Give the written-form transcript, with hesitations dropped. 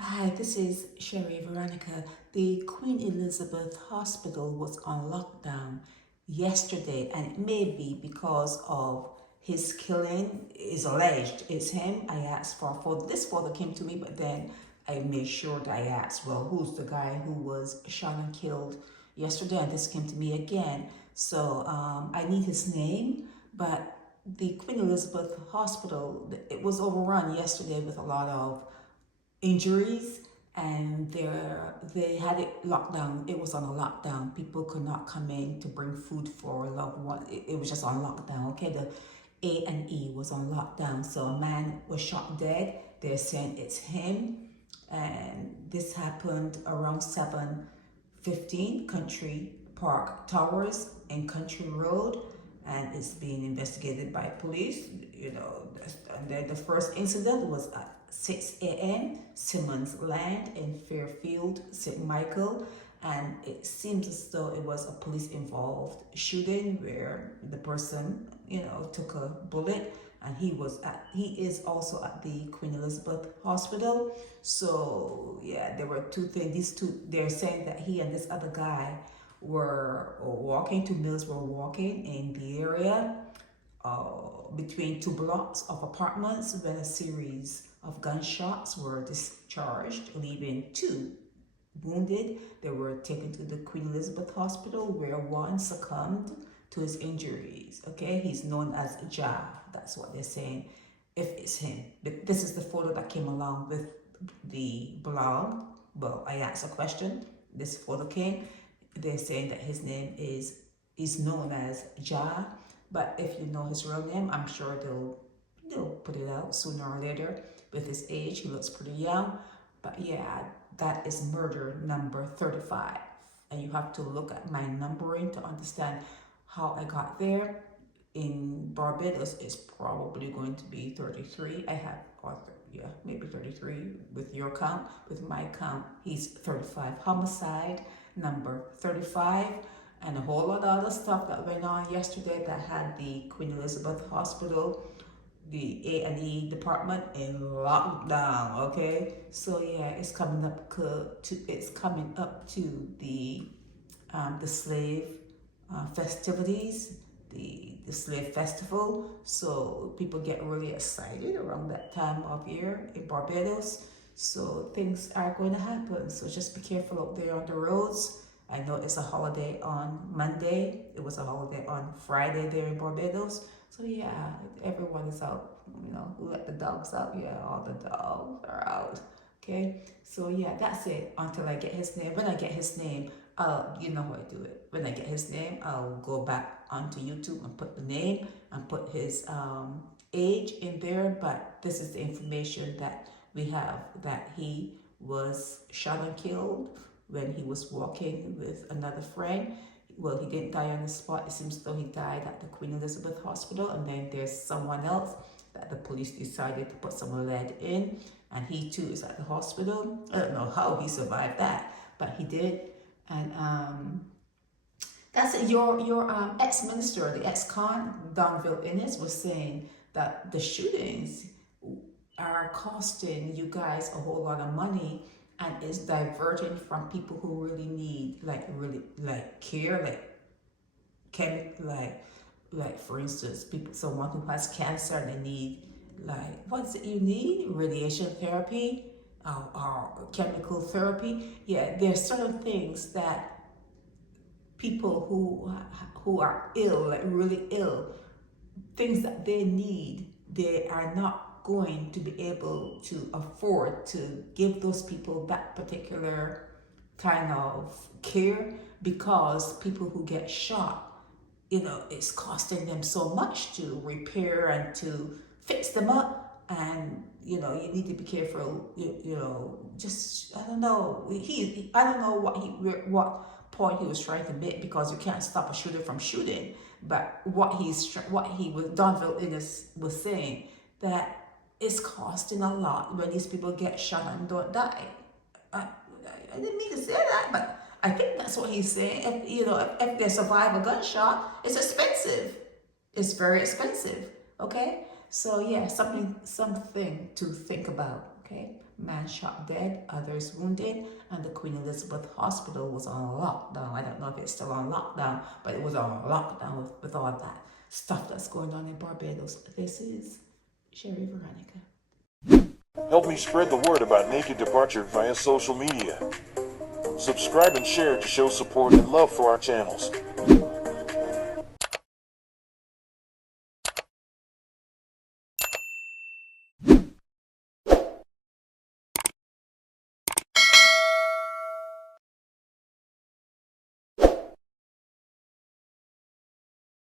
Hi, this is Sherry Veronica. The Queen Elizabeth Hospital was on lockdown yesterday, and it may be because of his killing is alleged. It's him. I asked for this photo came to me, but then I made sure that I asked, well, who's the guy who was shot and killed yesterday? And this came to me again. So I need his name, but the Queen Elizabeth Hospital, it was overrun yesterday with a lot of injuries, and they had it locked down. It was on a lockdown. People could not come in to bring food for loved ones. It was just on lockdown. Okay, the A&E was on lockdown. So a man was shot dead. They're saying it's him, and this happened around 7:15 Country Park Towers and Country Road, and it's being investigated by police. And then the first incident was at 6 a.m. Simmons Land in Fairfield, St. Michael, and it seems as though it was a police involved shooting where the person, took a bullet, and he is also at the Queen Elizabeth Hospital. So yeah, there were two things. These two, they're saying that he and this other guy were walking, two males were walking in the area between two blocks of apartments when a series of gunshots were discharged, leaving two wounded. They were taken to the Queen Elizabeth Hospital where one succumbed to his injuries. Okay, he's known as Ja. That's what they're saying, if it's him. But this is the photo that came along with the blog. Well, I asked a question. This photo came. They're saying that his name is known as Ja. But if you know his real name, I'm sure they'll put it out sooner or later. With his age, he looks pretty young. But yeah, that is murder number 35. And you have to look at my numbering to understand how I got there. In Barbados, it's probably going to be 33. I have, maybe 33 with your count. With my count, he's 35. Homicide number 35. And a whole lot of other stuff that went on yesterday that had the Queen Elizabeth Hospital, the A&E department in lockdown. Okay, so yeah, it's coming up to the slave festivities, the slave festival. So people get really excited around that time of year in Barbados. So things are going to happen. So just be careful out there on the roads. I know it's a holiday on Monday. It was a holiday on Friday there in Barbados. So yeah, everyone is out. Let the dogs out. Yeah, all the dogs are out. Okay. So yeah, that's it. Until I get his name. When I get his name, you know how I do it. When I get his name, I'll go back onto YouTube and put the name and put his age in there. But this is the information that we have, that he was shot and killed when he was walking with another friend. Well, he didn't die on the spot. It seems though he died at the Queen Elizabeth Hospital, and then there's someone else that the police decided to put some lead in, and he too is at the hospital. I don't know how he survived that, but he did. And that's it. Your ex-minister, the ex-con, Donville Innes, was saying that the shootings are costing you guys a whole lot of money, and it's diverting from people who really need, like care, like for instance, someone who has cancer and they need, like, what is it you need? Radiation therapy, or chemical therapy. Yeah, there's certain things that people who are ill, like really ill, things that they need, they are not going to be able to afford to give those people that particular kind of care, because people who get shot, it's costing them so much to repair and to fix them up. And you need to be careful. Just, I don't know, I don't know what point he was trying to make, because you can't stop a shooter from shooting. But what he was, Donville Innes was saying, that it's costing a lot when these people get shot and don't die. I didn't mean to say that, but I think that's what he's saying. If they survive a gunshot, it's expensive. It's very expensive. Okay, so yeah, something to think about. Okay, man shot dead, others wounded, and the Queen Elizabeth Hospital was on lockdown. I don't know if it's still on lockdown, but it was on lockdown with all that stuff that's going on in Barbados. This is Jaire Veronica. Help me spread the word about Naked Departure via social media. Subscribe and share to show support and love for our channels.